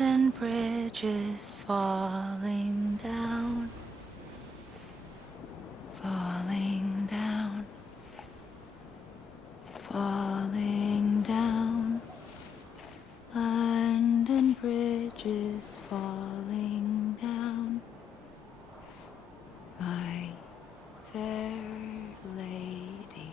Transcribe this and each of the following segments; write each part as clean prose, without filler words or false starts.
London Bridge is falling down, falling down, falling down. London Bridge is falling down, my fair lady.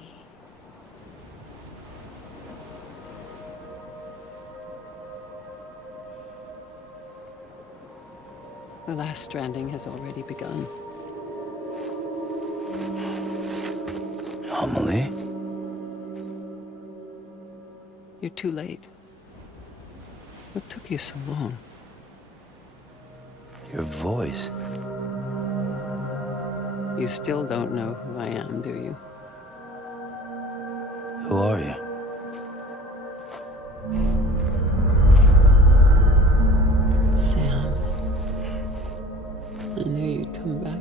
The last stranding has already begun. Amelie? You're too late. What took you so long? Your voice. You still don't know who I am, do you? Who are you? Sam. I knew you'd come back.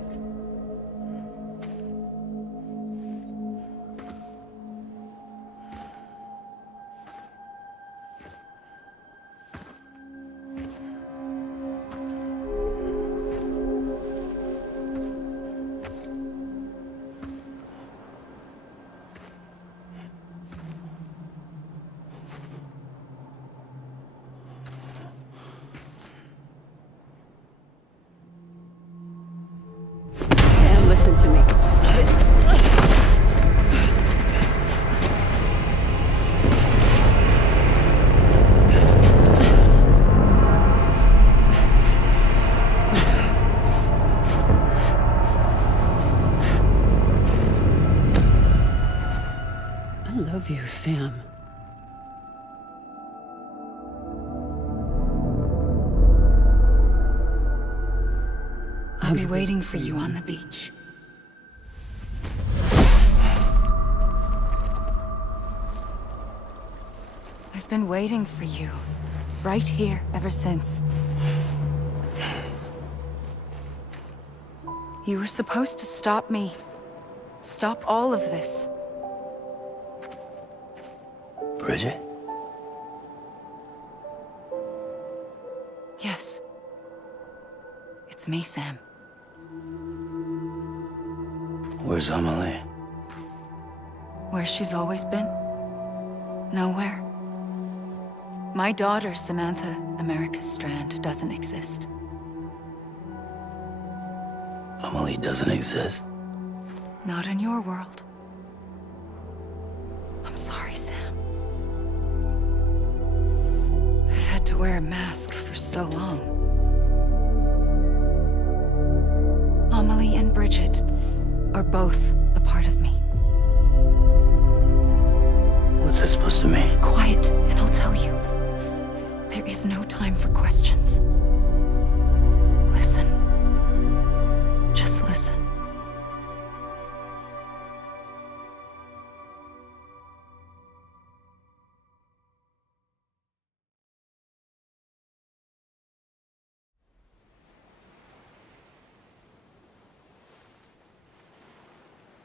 Listen to me. I love you, Sam. I'll be waiting for you on the beach. I've been waiting for you, right here, ever since. You were supposed to stop me. Stop all of this. Bridget? Yes. It's me, Sam. Where's Amelie? Where she's always been. Nowhere. My daughter, Samantha America Strand, doesn't exist. Amelie doesn't exist? Not in your world. I'm sorry, Sam. I've had to wear a mask for so long. Amelie and Bridget are both a part of me. What's that supposed to mean? Quiet, and I'll tell you. There is no time for questions. Listen. Just listen.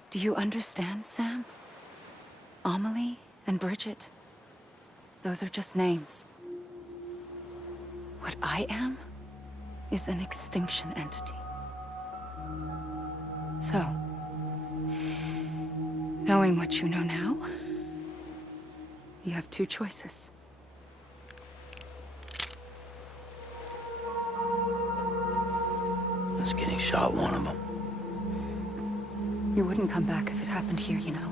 Do you understand, Sam? Amelie and Bridget, those are just names. What I am is an extinction entity. So, knowing what you know now, you have two choices. Is getting shot one of them? You wouldn't come back if it happened here, you know.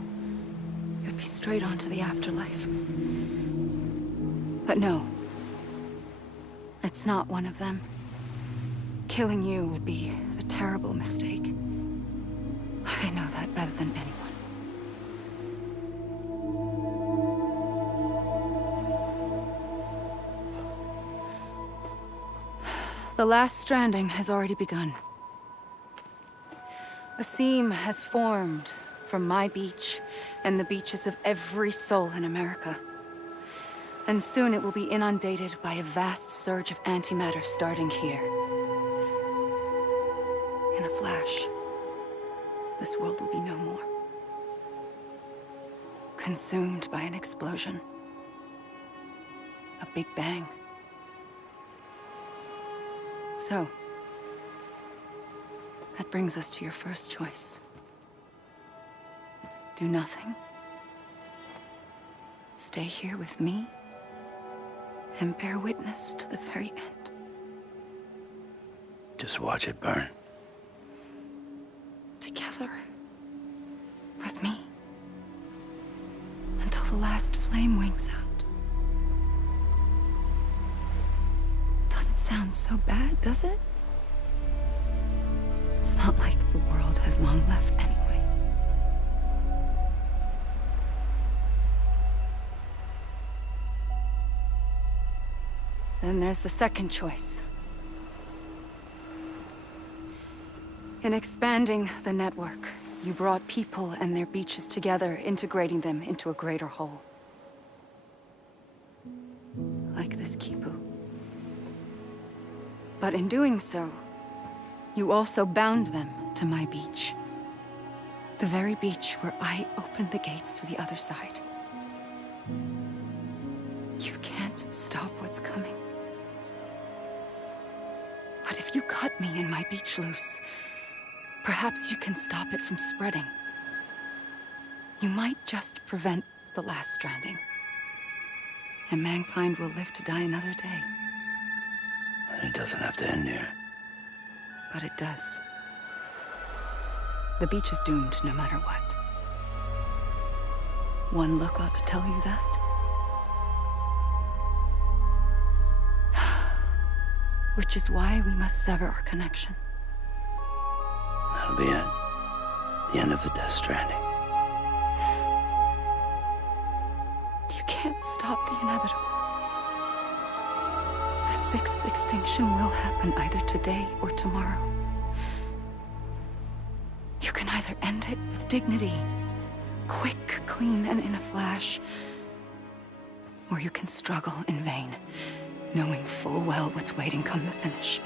You'd be straight on to the afterlife. But no. It's not one of them. Killing you would be a terrible mistake. I know that better than anyone. The last stranding has already begun. A seam has formed from my beach and the beaches of every soul in America. And soon it will be inundated by a vast surge of antimatter starting here. In a flash, this world will be no more. Consumed by an explosion. A big bang. So, that brings us to your first choice. Do nothing. Stay here with me, and bear witness to the very end. Just watch it burn. Together. With me. Until the last flame winks out. Doesn't sound so bad, does it? It's not like the world has long left anyway. Then there's the second choice. In expanding the network, you brought people and their beaches together, integrating them into a greater whole. Like this Kipu. But in doing so, you also bound them to my beach. The very beach where I opened the gates to the other side. You can't stop what's coming. But if you cut me and my beach loose, perhaps you can stop it from spreading. You might just prevent the last stranding. And mankind will live to die another day. And it doesn't have to end here. But it does. The beach is doomed no matter what. One look ought to tell you that. Which is why we must sever our connection. That'll be it. The end of the Death Stranding. You can't stop the inevitable. The sixth extinction will happen either today or tomorrow. You can either end it with dignity, quick, clean, and in a flash, or you can struggle in vain, knowing full well what's waiting come the finish.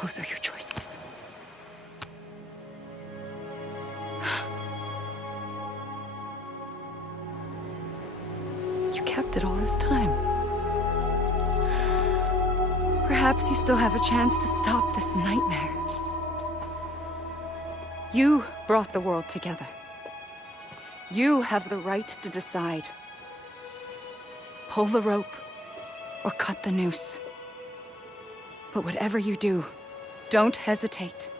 Those are your choices. You kept it all this time. Perhaps you still have a chance to stop this nightmare. You brought the world together. You have the right to decide. Pull the rope, or cut the noose. But whatever you do, don't hesitate.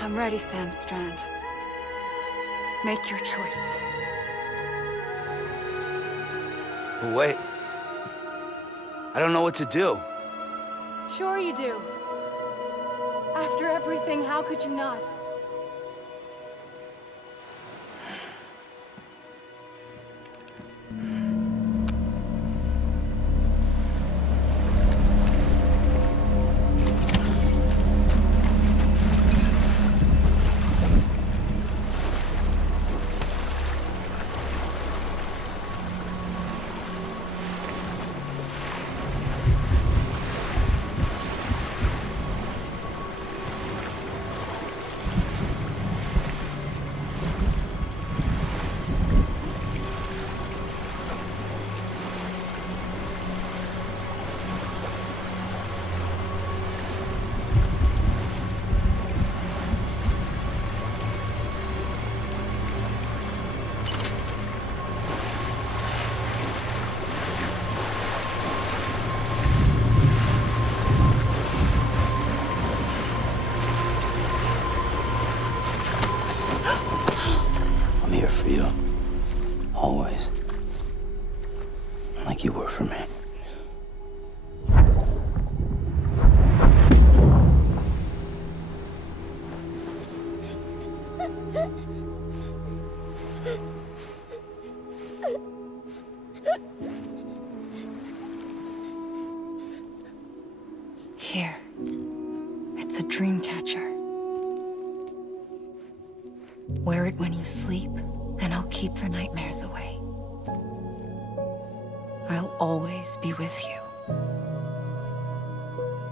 I'm ready, Sam Strand. Make your choice. But wait. I don't know what to do. Sure you do. After everything, how could you not? I'm here for you. Always. Like you were for me. Here. It's a dream catcher. Wear it when you sleep, and I'll keep the nightmares away. I'll always be with you.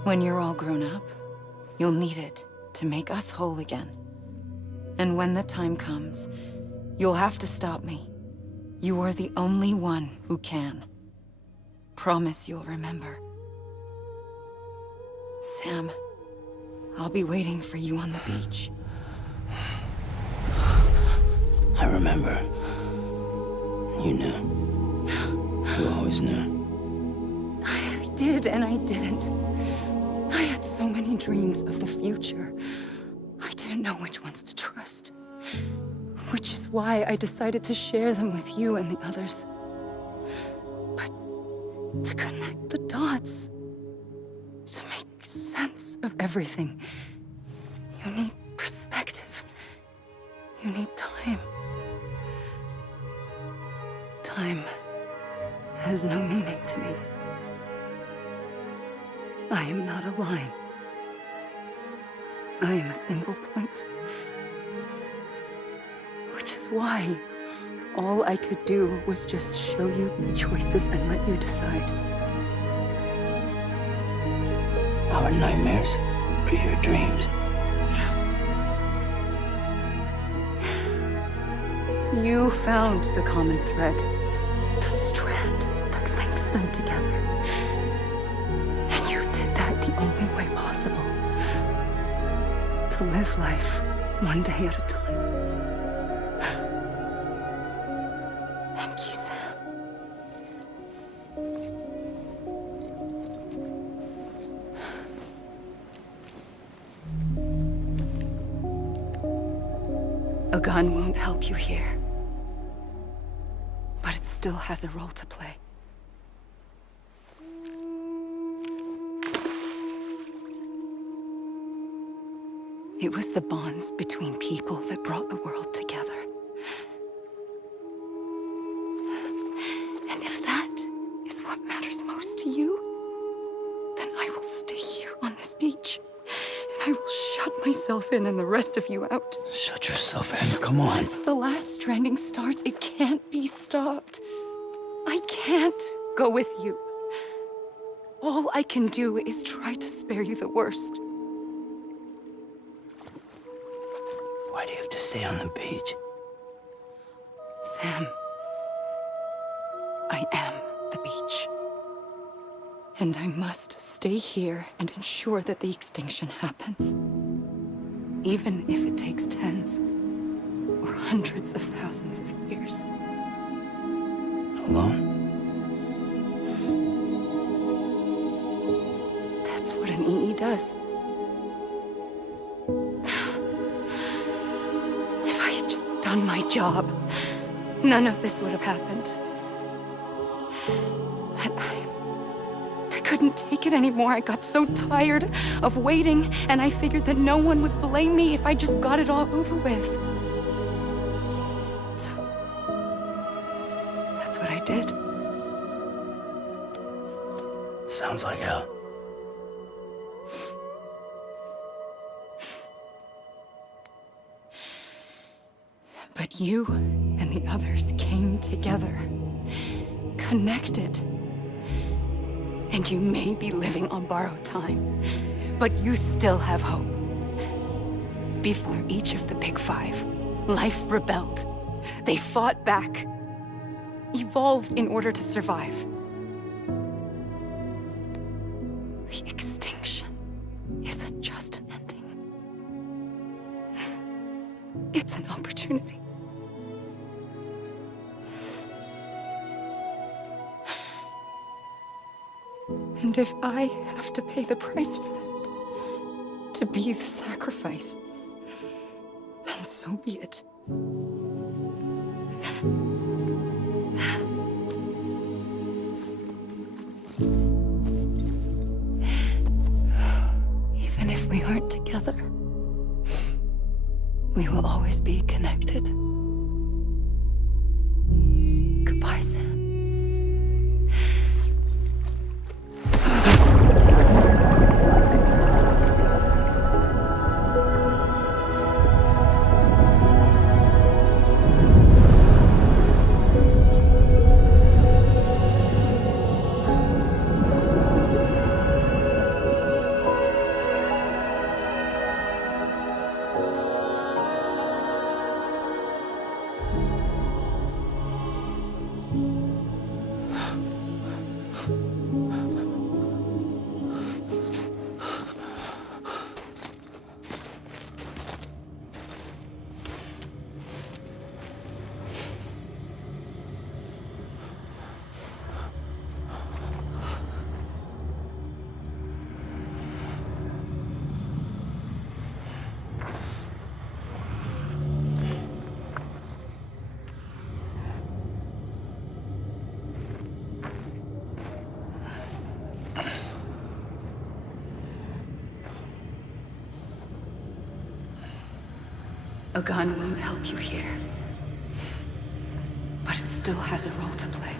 When you're all grown up, you'll need it to make us whole again. And when the time comes, you'll have to stop me. You are the only one who can. promise you'll remember. Sam, I'll be waiting for you on the beach. I remember. You knew. You always knew. I did and I didn't. I had so many dreams of the future. I didn't know which ones to trust. Which is why I decided to share them with you and the others. But to connect the dots, to make sense of everything, you need perspective. You need time. Time has no meaning to me. I am not a line. I am a single point. Which is why all I could do was just show you the choices and let you decide. Our nightmares are your dreams. You found the common thread, the strand that links them together. And you did that the only way possible. To live life one day at a time. Thank you, Sam. A gun won't help you here. But it still has a role to play. It was the bonds between people that brought the world together. And if that is what matters most to you, then I will stay here on this beach. And I will shut myself in and the rest of you out. Shut yourself in, come on. Once the last stranding starts, it can't be stopped. I can't go with you. All I can do is try to spare you the worst. Why do you have to stay on the beach? Sam, I am the beach. And I must stay here and ensure that the extinction happens. Even if it takes tens or hundreds of thousands of years. Alone? That's what an EE does. If I had just done my job, none of this would have happened. But I couldn't take it anymore. I got so tired of waiting, and I figured that no one would blame me if I just got it all over with. So, that's what I did. Sounds like hell. But you and the others came together, connected. And you may be living on borrowed time, but you still have hope. Before each of the Big Five, life rebelled. They fought back, evolved in order to survive. The extinction isn't just an ending. It's an opportunity. And if I have to pay the price for that, to be the sacrifice, then so be it. Even if we aren't together, we will always be connected. Goodbye, Sam. A gun won't help you here. But it still has a role to play.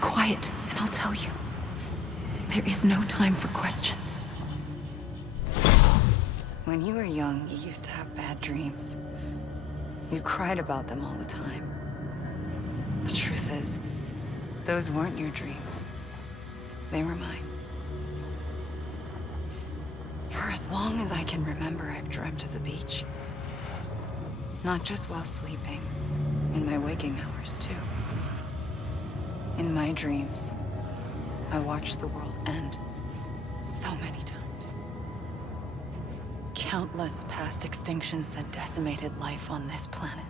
Quiet, and I'll tell you. There is no time for questions. When you were young, you used to have bad dreams. You cried about them all the time. The truth is, those weren't your dreams. They were mine. For as long as I can remember, I've dreamt of the beach. Not just while sleeping, in my waking hours, too. In my dreams, I watched the world end so many times. Countless past extinctions that decimated life on this planet.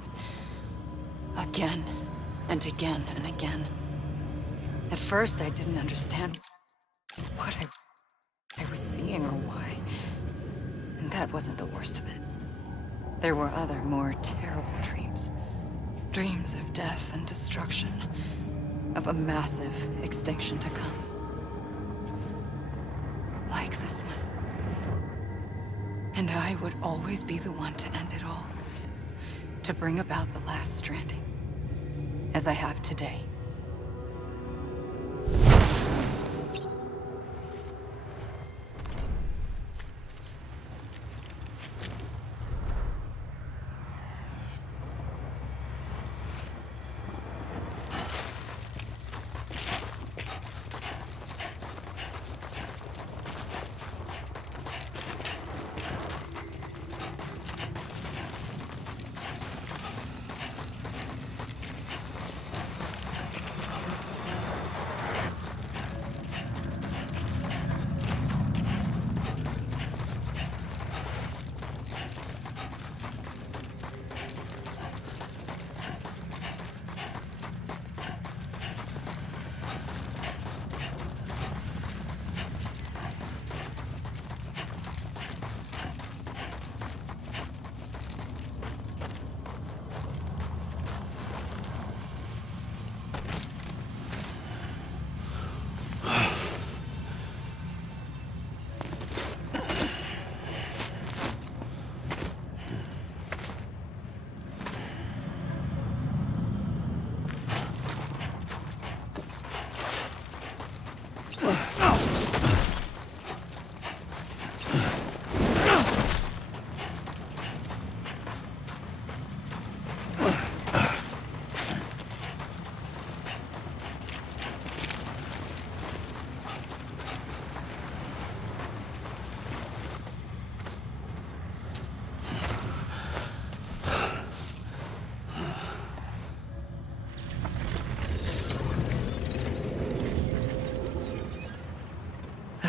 Again, and again, and again. At first, I didn't understand what I was seeing or why. And that wasn't the worst of it. There were other, more terrible dreams. Dreams of death and destruction. Of a massive extinction to come. Like this one. And I would always be the one to end it all. To bring about the last stranding. As I have today.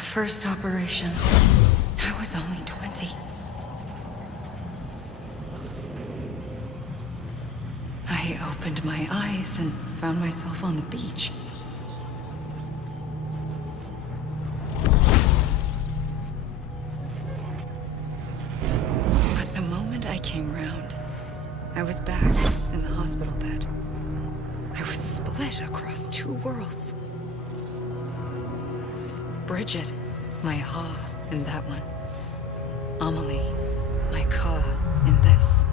first operation, I was only 20. I opened my eyes and found myself on the beach. But the moment I came round, I was back in the hospital bed. I was split across two worlds. Bridget, my Ha in that one. Amelie, my Ka in this.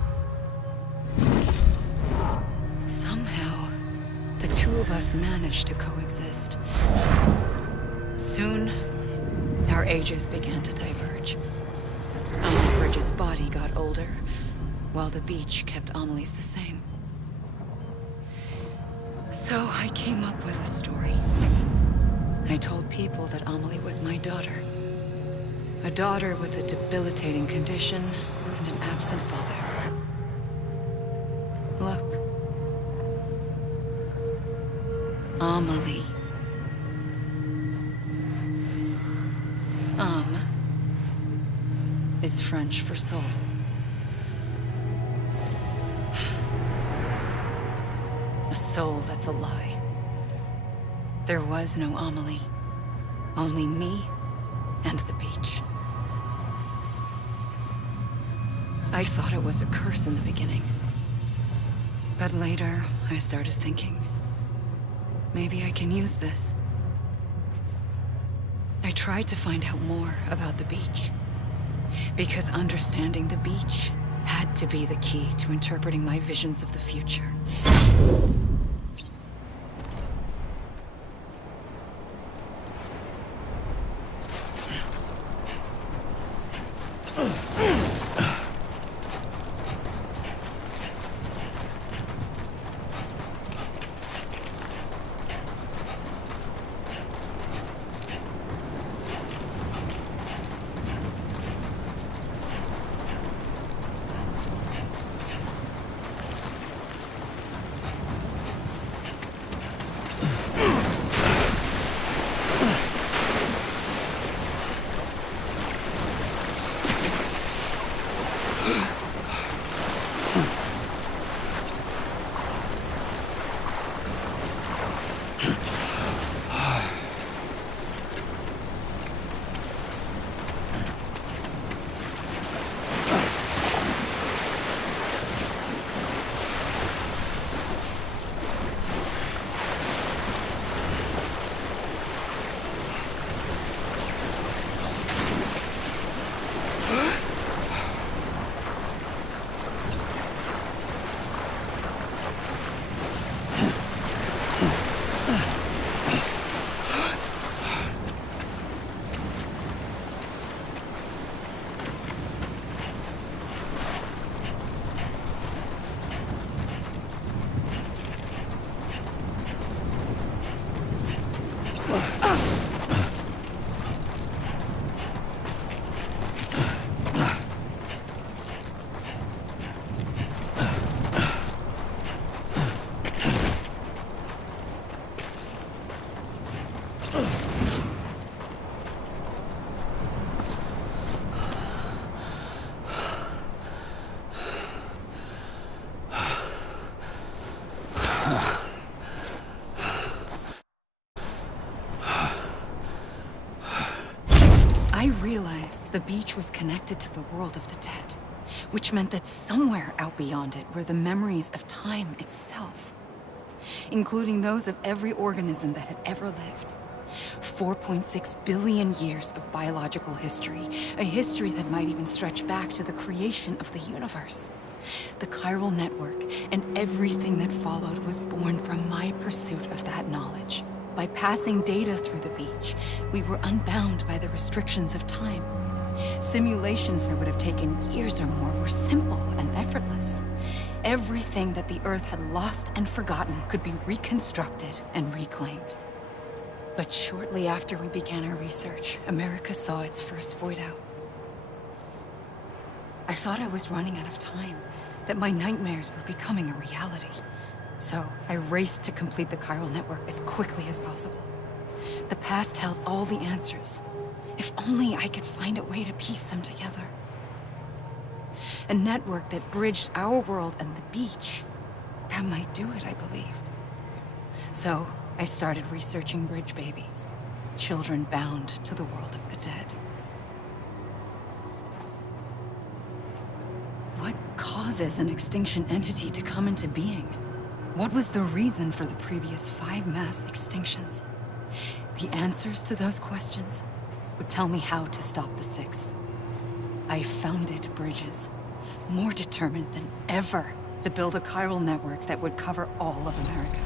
Somehow, the two of us managed to coexist. Soon, our ages began to diverge. Bridget's body got older, while the beach kept Amelie's the same. So I came up with a story. I told people that Amelie was my daughter. A daughter with a debilitating condition and an absent father. Look. Amelie. Âme is French for soul. A soul that's a lie. There was no Amelie. Only me and the beach. I thought it was a curse in the beginning. But later, I started thinking, maybe I can use this. I tried to find out more about the beach. Because understanding the beach had to be the key to interpreting my visions of the future. The beach was connected to the world of the dead, which meant that somewhere out beyond it were the memories of time itself, including those of every organism that had ever lived. 4.6 billion years of biological history, a history that might even stretch back to the creation of the universe. The chiral network and everything that followed was born from my pursuit of that knowledge. By passing data through the beach, we were unbound by the restrictions of time. Simulations that would have taken years or more were simple and effortless. Everything that the Earth had lost and forgotten could be reconstructed and reclaimed. But shortly after we began our research, America saw its first void out. I thought I was running out of time, that my nightmares were becoming a reality. So I raced to complete the chiral network as quickly as possible. The past held all the answers. If only I could find a way to piece them together. A network that bridged our world and the beach. That might do it, I believed. So, I started researching bridge babies. Children bound to the world of the dead. What causes an extinction entity to come into being? What was the reason for the previous 5 mass extinctions? The answers to those questions would tell me how to stop the 6th. I founded bridges, more determined than ever to build a chiral network that would cover all of America.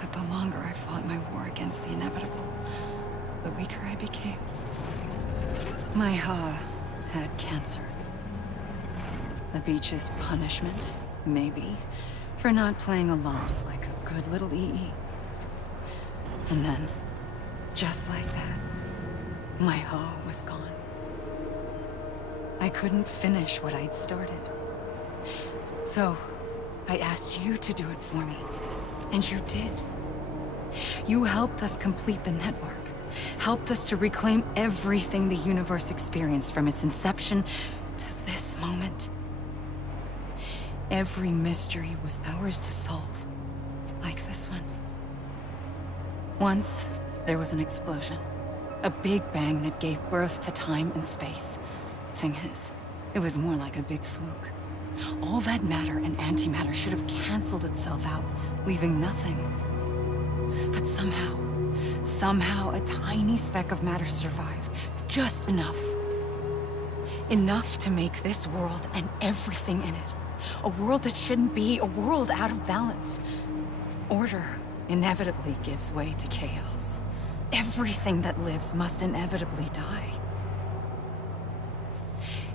But the longer I fought my war against the inevitable, the weaker I became. My Ha had cancer. The beach's punishment, maybe, for not playing along like a good little EE. And then, just like that, my Ha was gone. I couldn't finish what I'd started. So, I asked you to do it for me, and you did. You helped us complete the network, helped us to reclaim everything the universe experienced from its inception to this moment. Every mystery was ours to solve, like this one. Once, there was an explosion. A big bang that gave birth to time and space. Thing is, it was more like a big fluke. All that matter and antimatter should have canceled itself out, leaving nothing. But somehow a tiny speck of matter survived. Just enough. Enough to make this world and everything in it. A world that shouldn't be, a world out of balance. Order inevitably gives way to chaos. Everything that lives must inevitably die.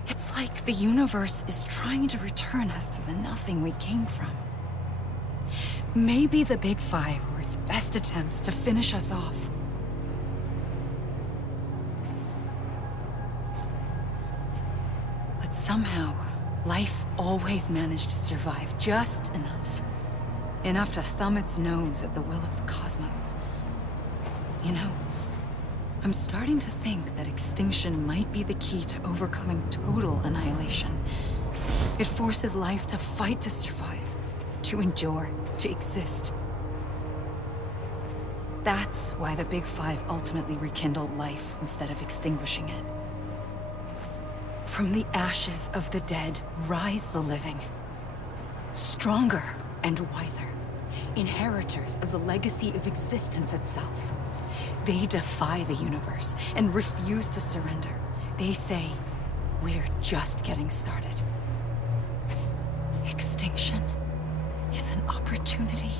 It's like the universe is trying to return us to the nothing we came from. Maybe the Big Five were its best attempts to finish us off. But somehow, life always managed to survive just enough. Enough to thumb its nose at the will of the cosmos. You know, I'm starting to think that extinction might be the key to overcoming total annihilation. It forces life to fight to survive, to endure, to exist. That's why the Big Five ultimately rekindled life instead of extinguishing it. From the ashes of the dead rise the living. Stronger and wiser. Inheritors of the legacy of existence itself. They defy the universe and refuse to surrender. They say, we're just getting started. Extinction is an opportunity.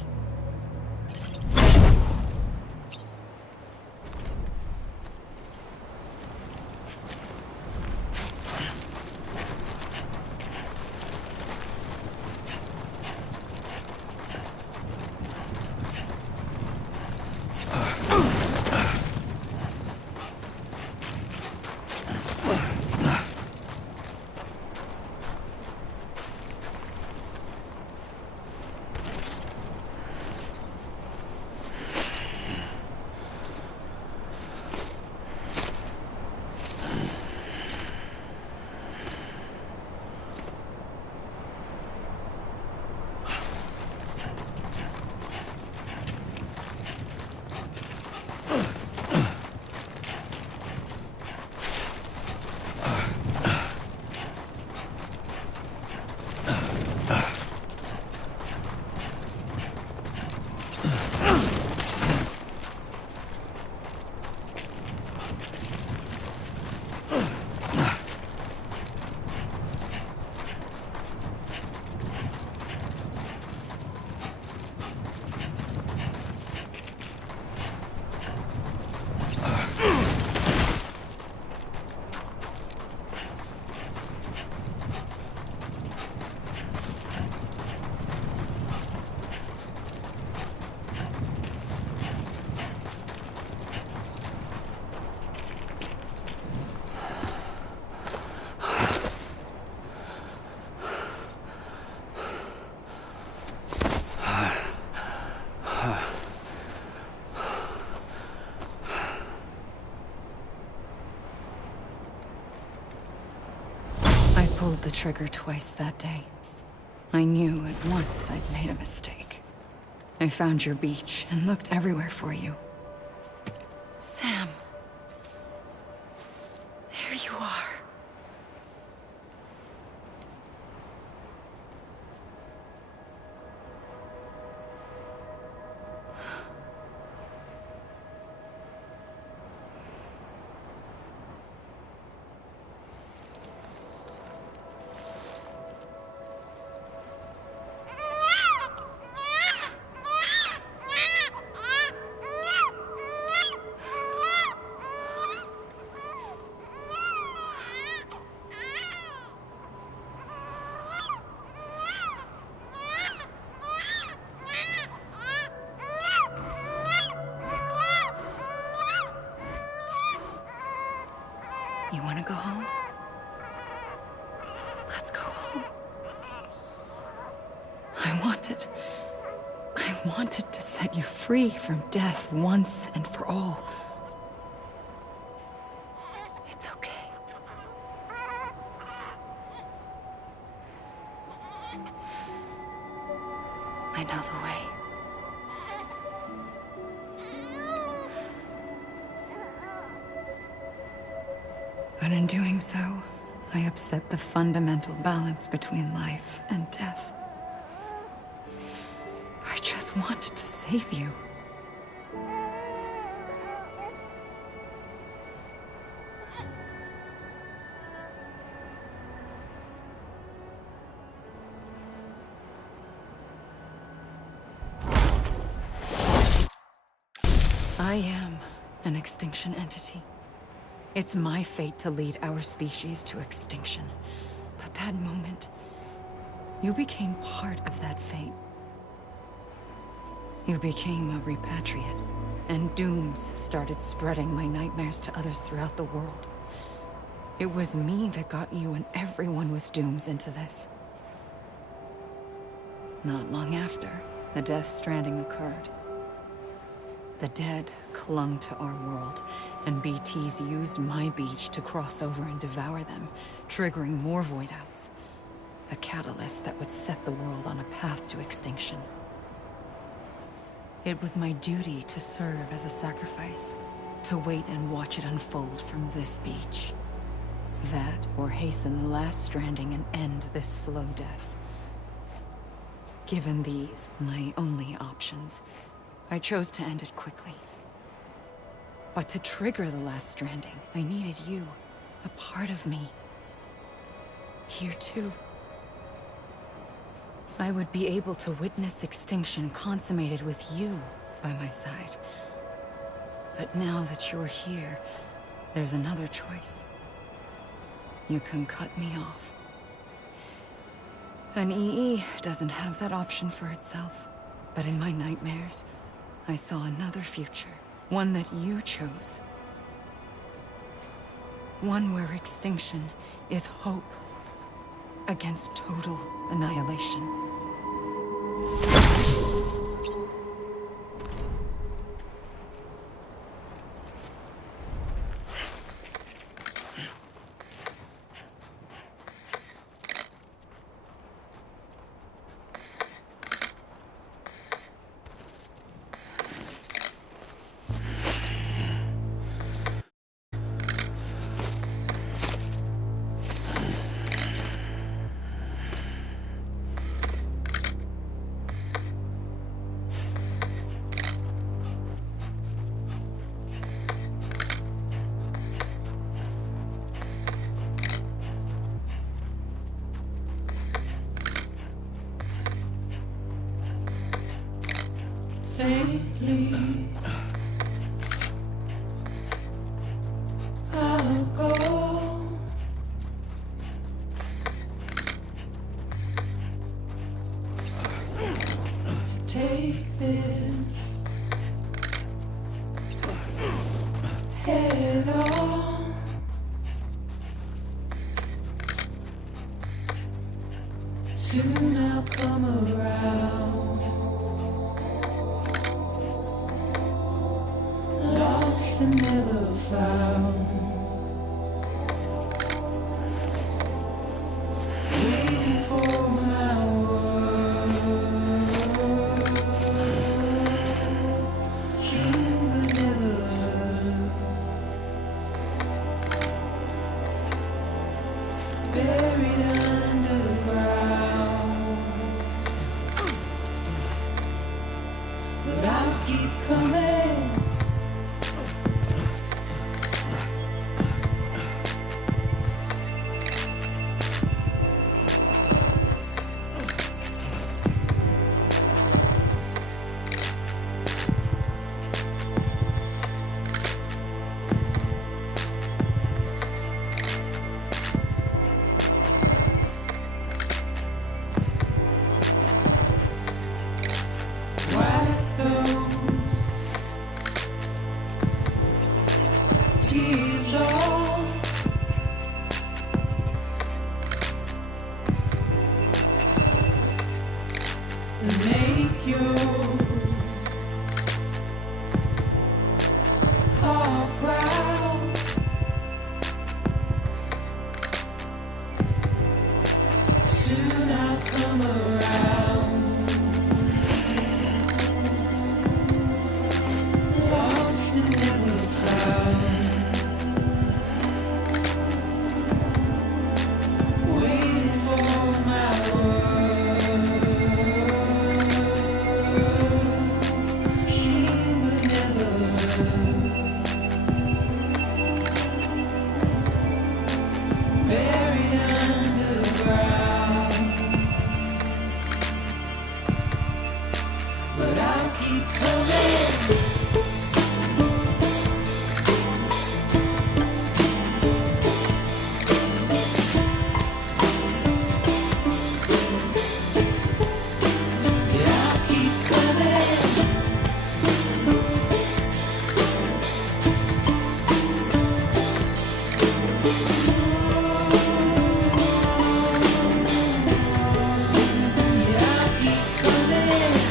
pulled the trigger twice that day. I knew at once I'd made a mistake. I found your beach and looked everywhere for you. Sam. There you are. You want to go home? Let's go home. I wanted to set you free from death once and for all. It's okay. I know the way. But in doing so, I upset the fundamental balance between life and death. I just wanted to save you. I am an extinction entity. It's my fate to lead our species to extinction. But that moment, you became part of that fate. You became a repatriate, and dooms started spreading my nightmares to others throughout the world. It was me that got you and everyone with dooms into this. Not long after, the Death Stranding occurred. The dead clung to our world, and BTs used my beach to cross over and devour them, triggering more void-outs. A catalyst that would set the world on a path to extinction. It was my duty to serve as a sacrifice, to wait and watch it unfold from this beach. That, or hasten the last stranding and end this slow death. Given these, my only options, I chose to end it quickly. But to trigger the last stranding, I needed you, a part of me. Here too. I would be able to witness extinction consummated with you by my side. But now that you're here, there's another choice. You can cut me off. An EE doesn't have that option for itself. But in my nightmares, I saw another future. One that you chose. One where extinction is hope against total annihilation. Faintly, I'll go. Take this head on. Soon I'll come around. Lost and never found. is all. And make your heart proud. Soon I'll come around. Lost and never found. Waiting for my words. Seen but never heard. Buried underground. But I'll keep coming. Yeah, I'll keep coming. Yeah, I'll keep coming. Yeah, I'll keep coming. Yeah, I'll keep coming.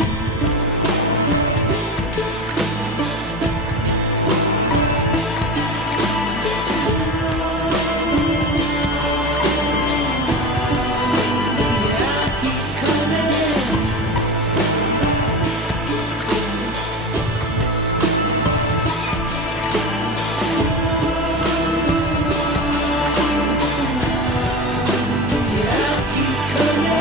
Yeah, I'll keep coming. Yeah, I'll keep coming.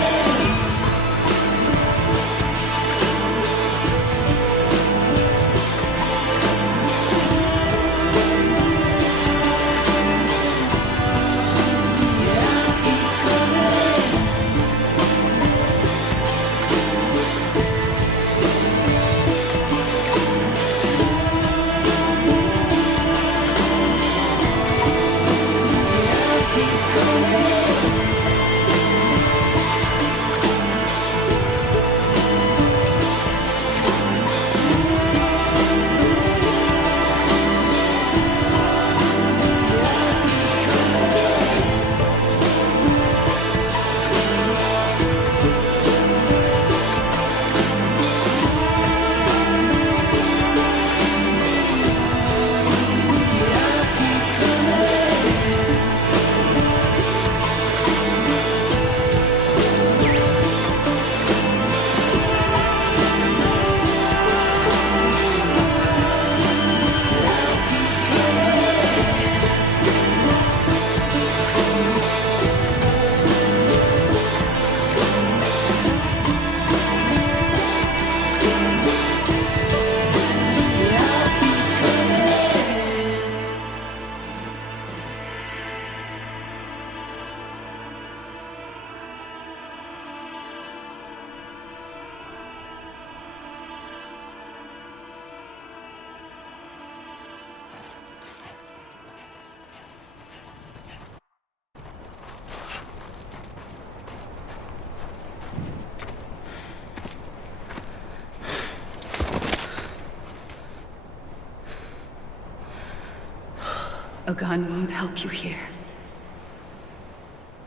A gun won't help you here.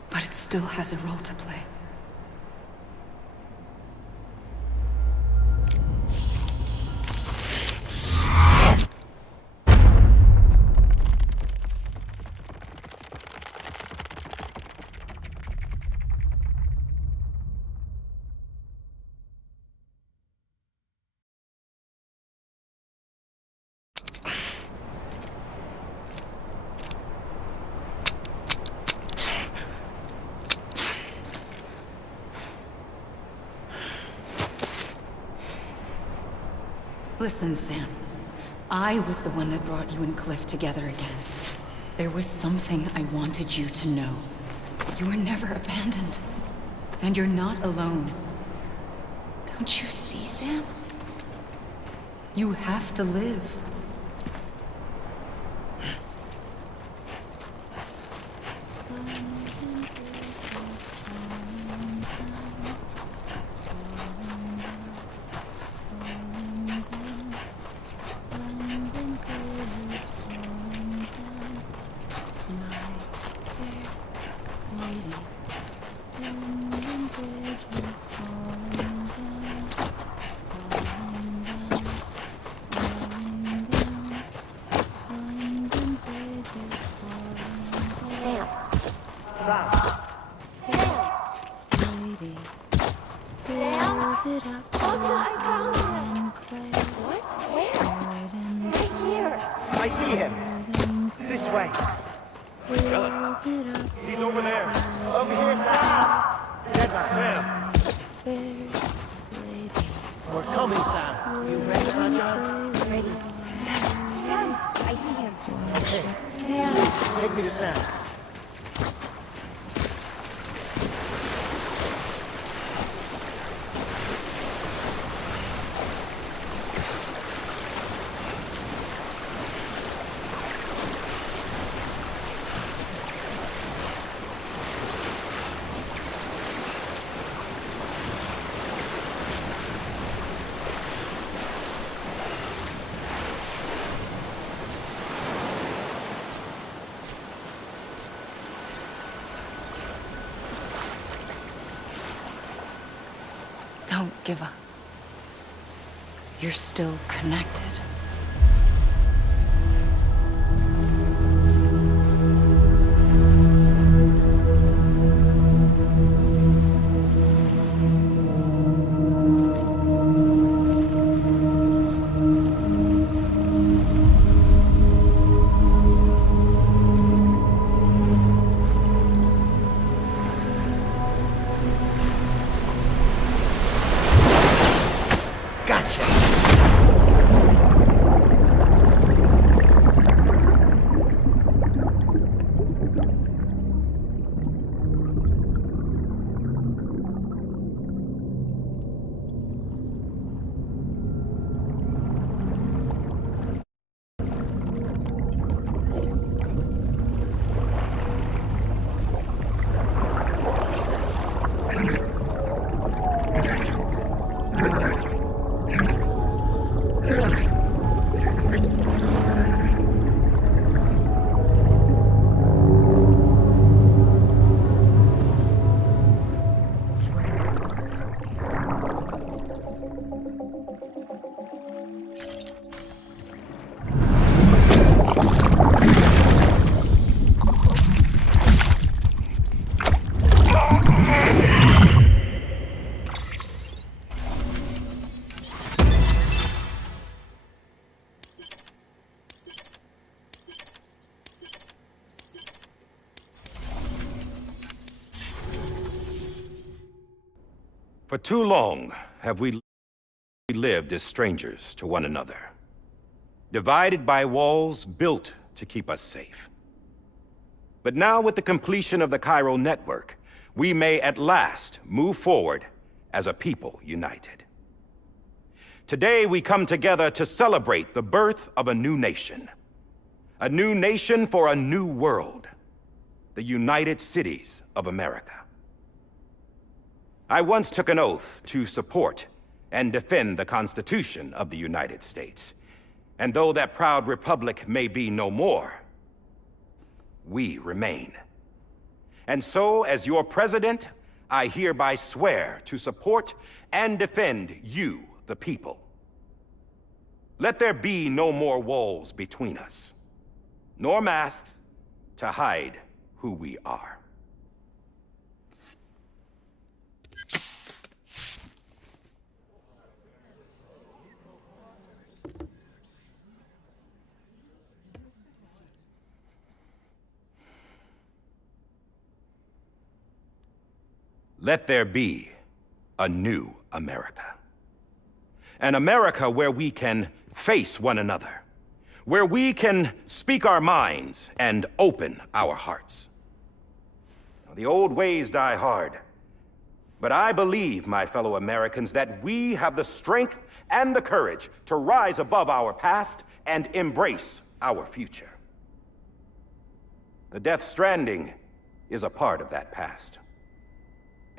But it still has a role to play. Listen, Sam. I was the one that brought you and Cliff together again. There was something I wanted you to know. You were never abandoned. And you're not alone. Don't you see, Sam? You have to live. way. He's over there. Over here, Sam. Sam. We're coming, Sam. You ready, John? Ready. Sam, I see him. Okay. Take me to Sam. Don't give up. You're still connected. For too long have we lived as strangers to one another, divided by walls built to keep us safe. But now, with the completion of the Cairo network, we may at last move forward as a people united. Today, we come together to celebrate the birth of a new nation for a new world, the United Cities of America. I once took an oath to support and defend the Constitution of the United States. And though that proud republic may be no more, we remain. And so, as your president, I hereby swear to support and defend you, the people. Let there be no more walls between us, nor masks to hide who we are. Let there be a new America. An America where we can face one another, where we can speak our minds and open our hearts. Now, the old ways die hard, but I believe, my fellow Americans, that we have the strength and the courage to rise above our past and embrace our future. The Death Stranding is a part of that past.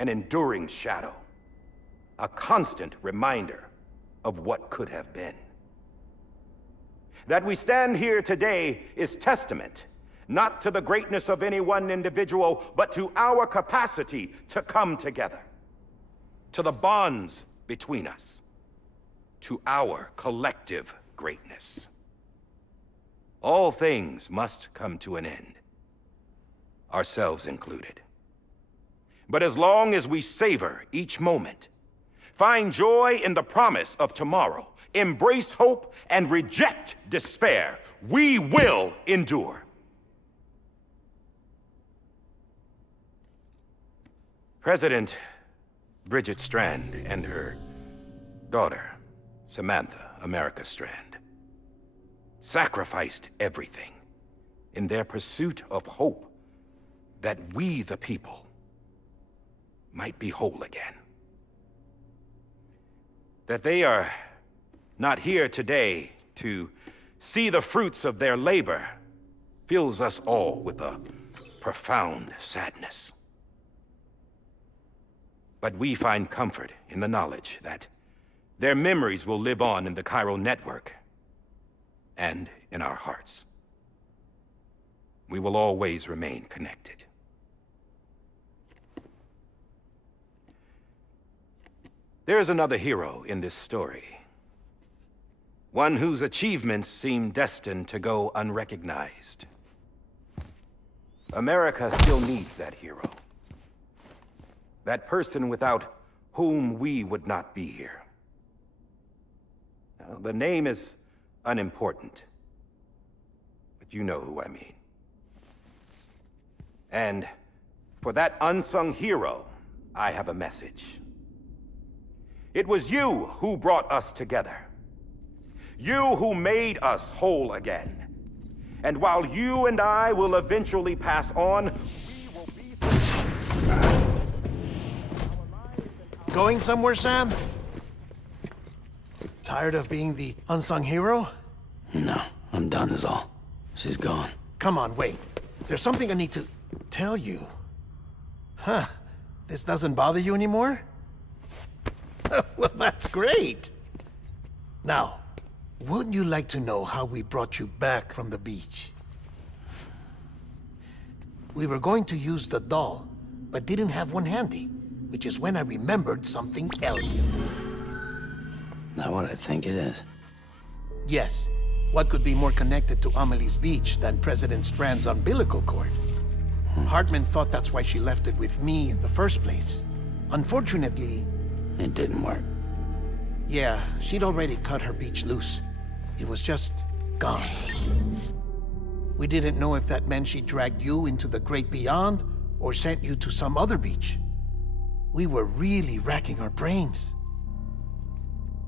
An enduring shadow, a constant reminder of what could have been. That we stand here today is testament, not to the greatness of any one individual, but to our capacity to come together, to the bonds between us, to our collective greatness. All things must come to an end, ourselves included. But as long as we savor each moment, find joy in the promise of tomorrow, embrace hope, and reject despair, we will endure. President Bridget Strand and her daughter, Samantha America Strand, sacrificed everything in their pursuit of hope that we, the people, might be whole again. That they are not here today to see the fruits of their labor fills us all with a profound sadness. But we find comfort in the knowledge that their memories will live on in the chiral network and in our hearts. We will always remain connected. There is another hero in this story. One whose achievements seem destined to go unrecognized. America still needs that hero. That person without whom we would not be here. Now, the name is unimportant, but you know who I mean. And for that unsung hero, I have a message. It was you who brought us together. You who made us whole again. And while you and I will eventually pass on, we will be... Going somewhere, Sam? Tired of being the unsung hero? No, I'm done is all. She's gone. Come on, wait. There's something I need to tell you. Huh. This doesn't bother you anymore? Well, that's great. Now, wouldn't you like to know how we brought you back from the beach? We were going to use the doll, but didn't have one handy, which is when I remembered something else. Not what I think it is. Yes. What could be more connected to Amelie's beach than President Strand's umbilical cord? Hartman thought that's why she left it with me in the first place. Unfortunately... It didn't work. Yeah, she'd already cut her beach loose. It was just gone. We didn't know if that meant she dragged you into the great beyond or sent you to some other beach. We were really racking our brains.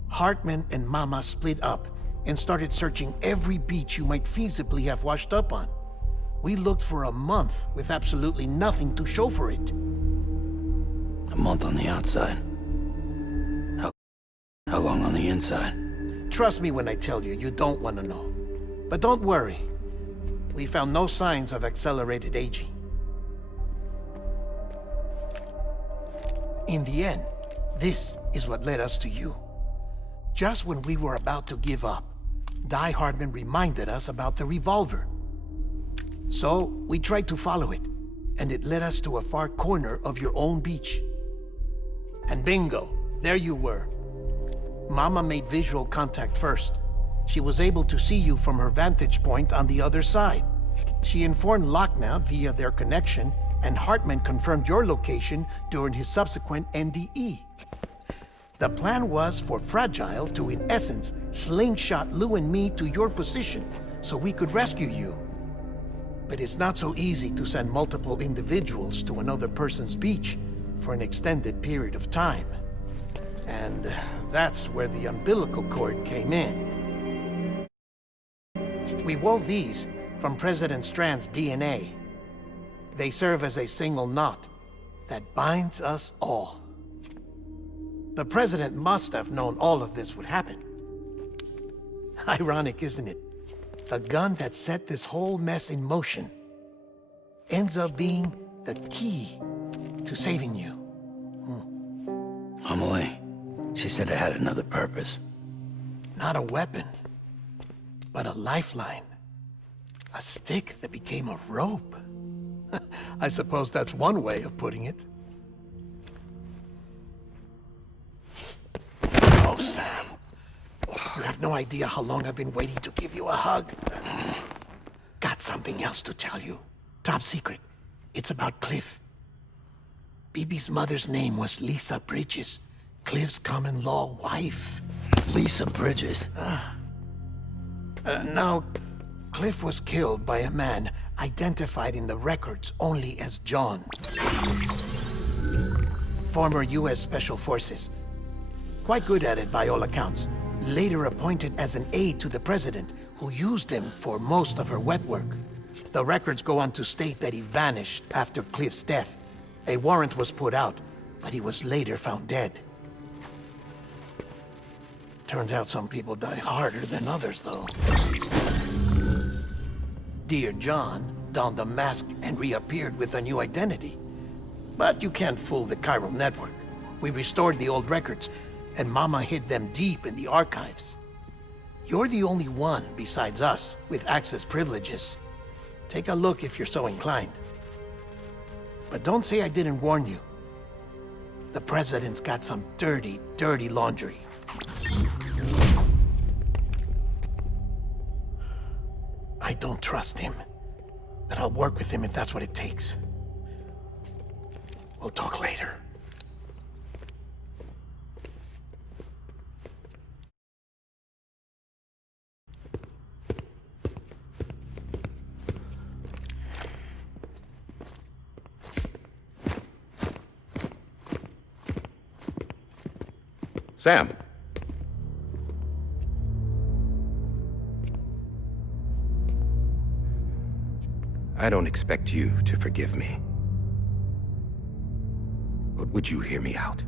Hartman and Mama split up and started searching every beach you might feasibly have washed up on. We looked for a month with absolutely nothing to show for it. A month on the outside. How long on the inside? Trust me when I tell you, you don't want to know. But don't worry. We found no signs of accelerated aging. In the end, this is what led us to you. Just when we were about to give up, Die Hardman reminded us about the revolver. So, we tried to follow it, and it led us to a far corner of your own beach. And bingo, there you were. Mama made visual contact first. She was able to see you from her vantage point on the other side. She informed Lochna via their connection, and Hartman confirmed your location during his subsequent NDE. The plan was for Fragile to, in essence, slingshot Lou and me to your position so we could rescue you. But it's not so easy to send multiple individuals to another person's beach for an extended period of time. And that's where the umbilical cord came in. We wove these from President Strand's DNA. They serve as a single knot that binds us all. The President must have known all of this would happen. Ironic, isn't it? The gun that set this whole mess in motion ends up being the key to saving you. Amelie, she said it had another purpose. Not a weapon, but a lifeline. A stick that became a rope. I suppose that's one way of putting it. Oh, Sam. You have no idea how long I've been waiting to give you a hug. Got something else to tell you. Top secret. It's about Cliff. BB's mother's name was Lisa Bridges, Cliff's common-law wife. Lisa Bridges? Now, Cliff was killed by a man identified in the records only as John. former U.S. Special Forces. Quite good at it by all accounts. Later appointed as an aide to the president, who used him for most of her wet work. The records go on to state that he vanished after Cliff's death. A warrant was put out, but he was later found dead. Turns out some people die harder than others, though. Dear John donned a mask and reappeared with a new identity. But you can't fool the chiral network. We restored the old records, and Mama hid them deep in the archives. You're the only one, besides us, with access privileges. Take a look if you're so inclined. But don't say I didn't warn you. The president's got some dirty, dirty laundry. I don't trust him, but I'll work with him if that's what it takes. We'll talk later. Sam. I don't expect you to forgive me. But would you hear me out?